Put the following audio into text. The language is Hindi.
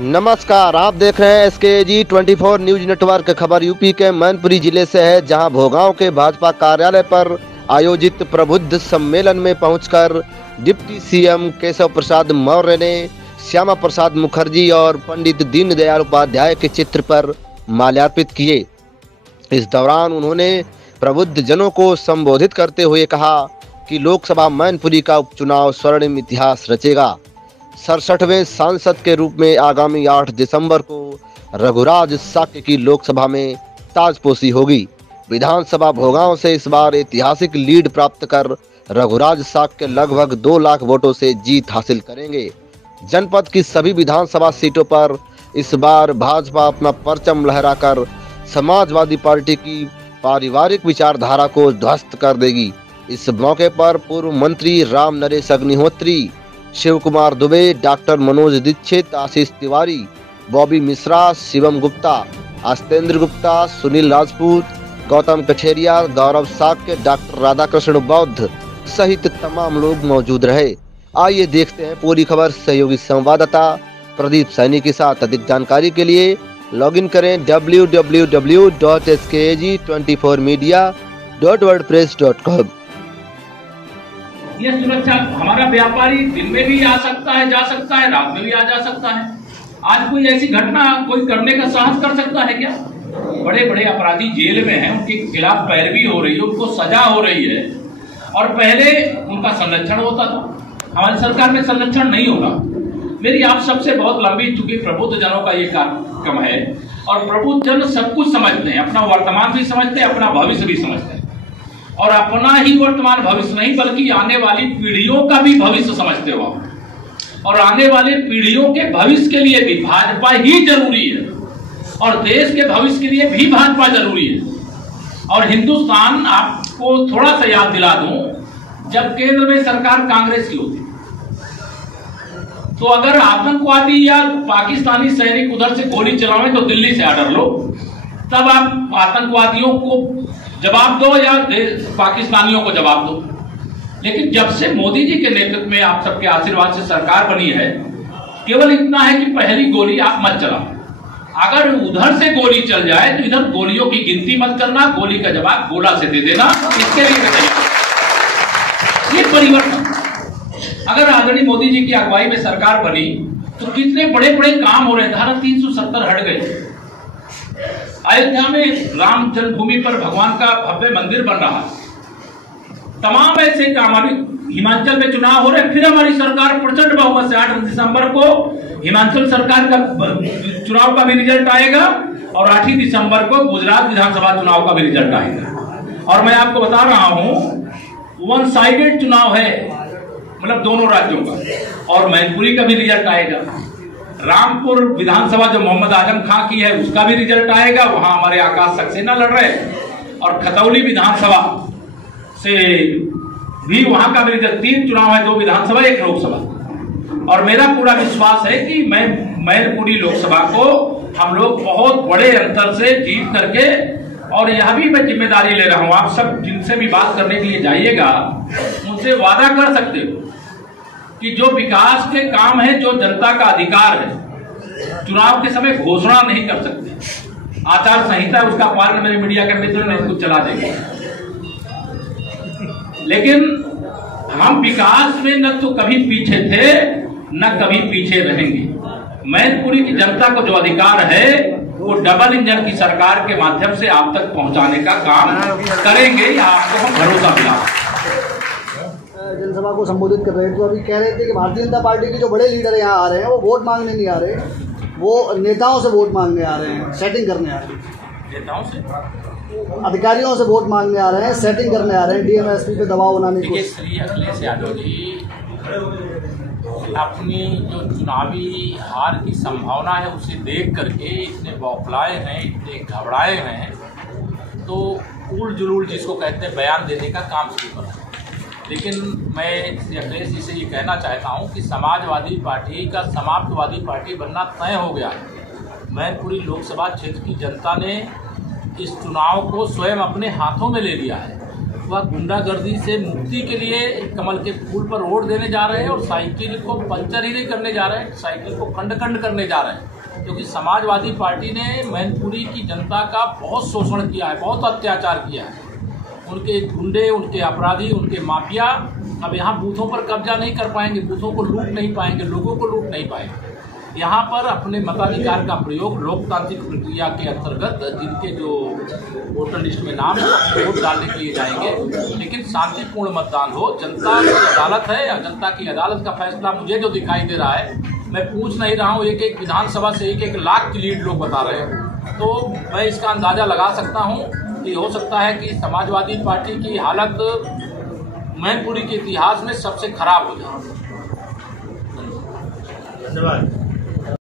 नमस्कार, आप देख रहे हैं SKG 24 न्यूज नेटवर्क। खबर यूपी के मैनपुरी जिले से है, जहां भोगांव के भाजपा कार्यालय पर आयोजित प्रबुद्ध सम्मेलन में पहुंचकर डिप्टी CM केशव प्रसाद मौर्य ने श्यामा प्रसाद मुखर्जी और पंडित दीनदयाल उपाध्याय के चित्र पर माल्यार्पित किए। इस दौरान उन्होंने प्रबुद्ध जनों को संबोधित करते हुए कहा कि लोकसभा मैनपुरी का उपचुनाव स्वर्णिम इतिहास रचेगा। 67वें सांसद के रूप में आगामी 8 दिसंबर को रघुराज साक्य की लोकसभा में ताजपोशी होगी। विधानसभा भोगांव से इस बार ऐतिहासिक लीड प्राप्त कर रघुराज साक्य लगभग 2 लाख वोटों से जीत हासिल करेंगे। जनपद की सभी विधानसभा सीटों पर इस बार भाजपा अपना परचम लहराकर समाजवादी पार्टी की पारिवारिक विचारधारा को ध्वस्त कर देगी। इस मौके पर पूर्व मंत्री राम नरेश अग्निहोत्री, शिव कुमार दुबे, डॉक्टर मनोज दीक्षित, आशीष तिवारी, बॉबी मिश्रा, शिवम गुप्ता, अस्तेंद्र गुप्ता, सुनील राजपूत, गौतम कठेरिया, गौरव साक्य, डॉक्टर राधाकृष्ण बौद्ध सहित तमाम लोग मौजूद रहे। आइए देखते हैं पूरी खबर सहयोगी संवाददाता प्रदीप सैनी के साथ। अधिक जानकारी के लिए लॉगिन करें www.skg24media.wordpress.com। ये सुरक्षा, हमारा व्यापारी दिन में भी आ सकता है, जा सकता है, रात में भी जा सकता है। आज कोई ऐसी घटना कोई करने का साहस कर सकता है क्या? बड़े बड़े अपराधी जेल में हैं, उनके खिलाफ पैरवी हो रही है, उनको सजा हो रही है, और पहले उनका संरक्षण होता था। हमारी सरकार में संरक्षण नहीं होगा। मेरी आप सबसे बहुत लंबी, चूंकि प्रबुद्ध जनों का ये कार्यक्रम है और प्रबुद्ध जन सब कुछ समझते हैं, अपना वर्तमान भी समझते हैं, अपना भविष्य भी समझते हैं, और अपना ही वर्तमान भविष्य नहीं बल्कि आने वाली पीढ़ियों का भी भविष्य समझते हो। और आने वाले पीढ़ियों के भविष्य के लिए भी भाजपा ही जरूरी है, और देश के भविष्य के लिए भी भाजपा जरूरी है। और हिंदुस्तान, आपको थोड़ा सा याद दिला दूं, जब केंद्र में सरकार कांग्रेस की होती तो अगर आतंकवादी या पाकिस्तानी सैनिक उधर से गोली चलावें तो दिल्ली से ऑर्डर लो, तब आप आतंकवादियों को जवाब दो या पाकिस्तानियों को जवाब दो। लेकिन जब से मोदी जी के नेतृत्व में आप सबके आशीर्वाद से सरकार बनी है, केवल इतना है कि पहली गोली आप मत चलाओ। अगर उधर से गोली चल जाए तो इधर गोलियों की गिनती मत करना, गोली का जवाब गोला से दे देना। इसके लिए ये परिवर्तन, अगर आदरणीय मोदी जी की अगुवाई में सरकार बनी तो कितने बड़े बड़े काम हो रहे हैं। धारा 370 हट गए। अयोध्या में राम जन्मभूमि पर भगवान का भव्य मंदिर बन रहा है। तमाम ऐसे काम, अभी हिमाचल में चुनाव हो रहे, फिर हमारी सरकार प्रचंड बहुमत से 8 दिसंबर को हिमाचल सरकार का चुनाव का भी रिजल्ट आएगा, और 8 दिसंबर को गुजरात विधानसभा चुनाव का भी रिजल्ट आएगा। और मैं आपको बता रहा हूं, 1 साइडेड चुनाव है, मतलब दोनों राज्यों का, और मैनपुरी का भी रिजल्ट आएगा। रामपुर विधानसभा जो मोहम्मद आजम खां की है, उसका भी रिजल्ट आएगा, वहां हमारे आकाश सक्सेना लड़ रहे हैं। और खतौली विधानसभा से भी वहां का भी रिजल्ट, 3 चुनाव है, 2 विधानसभा 1 लोकसभा। और मेरा पूरा विश्वास है कि मैनपुरी लोकसभा को हम लोग बहुत बड़े अंतर से जीत करके, और यह भी मैं जिम्मेदारी ले रहा हूं, आप सब जिनसे भी बात करने के लिए जाइएगा उनसे वादा कर सकते हो कि जो विकास के काम है, जो जनता का अधिकार है, चुनाव के समय घोषणा नहीं कर सकते। आचार संहिता उसका पालन मेरे मीडिया के मित्र ने कुछ चला देंगे, लेकिन हम विकास में न तो कभी पीछे थे न कभी पीछे रहेंगे। मैनपुरी की जनता को जो अधिकार है वो डबल इंजन की सरकार के माध्यम से आप तक पहुंचाने का काम करेंगे, या आपको हम भरोसा दिला। जनसभा को संबोधित कर रहे थे तो अभी कह रहे थे कि भारतीय जनता पार्टी के जो बड़े लीडर यहाँ आ रहे हैं वो वोट मांगने नहीं आ रहे, वो नेताओं से वोट मांगने आ रहे हैं, सेटिंग करने आ रहे हैं। नेताओं से, अधिकारियों से वोट मांगने आ रहे हैं, सेटिंग करने आ रहे हैं, DMSP पे दबाव बनाने की कोशिश। श्री अखिलेश यादव जी अपनी जो चुनावी हार की संभावना है उसे देख करके इतने बौखलाए हैं, इतने घबराए हैं, तो उल जुलूल जिसको कहते हैं बयान देने का काम शुरू कर। लेकिन मैं श्री अखिलेश जी से ये कहना चाहता हूँ कि समाजवादी पार्टी का समाप्तवादी पार्टी बनना तय हो गया है। मैनपुरी लोकसभा क्षेत्र की जनता ने इस चुनाव को स्वयं अपने हाथों में ले लिया है। वह गुंडागर्दी से मुक्ति के लिए कमल के फूल पर वोट देने जा रहे हैं और साइकिल को पंचर ही नहीं करने जा रहे हैं, साइकिल को खंड खंड करने जा रहे हैं। क्योंकि समाजवादी पार्टी ने मैनपुरी की जनता का बहुत शोषण किया है, बहुत अत्याचार किया है। उनके गुंडे, उनके अपराधी, उनके माफिया अब यहाँ बूथों पर कब्जा नहीं कर पाएंगे, बूथों को लूट नहीं पाएंगे, लोगों को लूट नहीं पाएंगे। यहाँ पर अपने मताधिकार का प्रयोग लोकतांत्रिक प्रक्रिया के अंतर्गत जिनके जो वोटर लिस्ट में नाम है वोट डालने के लिए जाएंगे, लेकिन शांतिपूर्ण मतदान हो। जनता की अदालत है या जनता की अदालत का फैसला मुझे जो दिखाई दे रहा है, मैं पूछ नहीं रहा हूँ, एक एक विधानसभा से एक लाख की लीड लोग बता रहे हैं, तो मैं इसका अंदाजा लगा सकता हूँ कि हो सकता है कि समाजवादी पार्टी की हालत मैनपुरी के इतिहास में सबसे खराब हो जाए। धन्यवाद।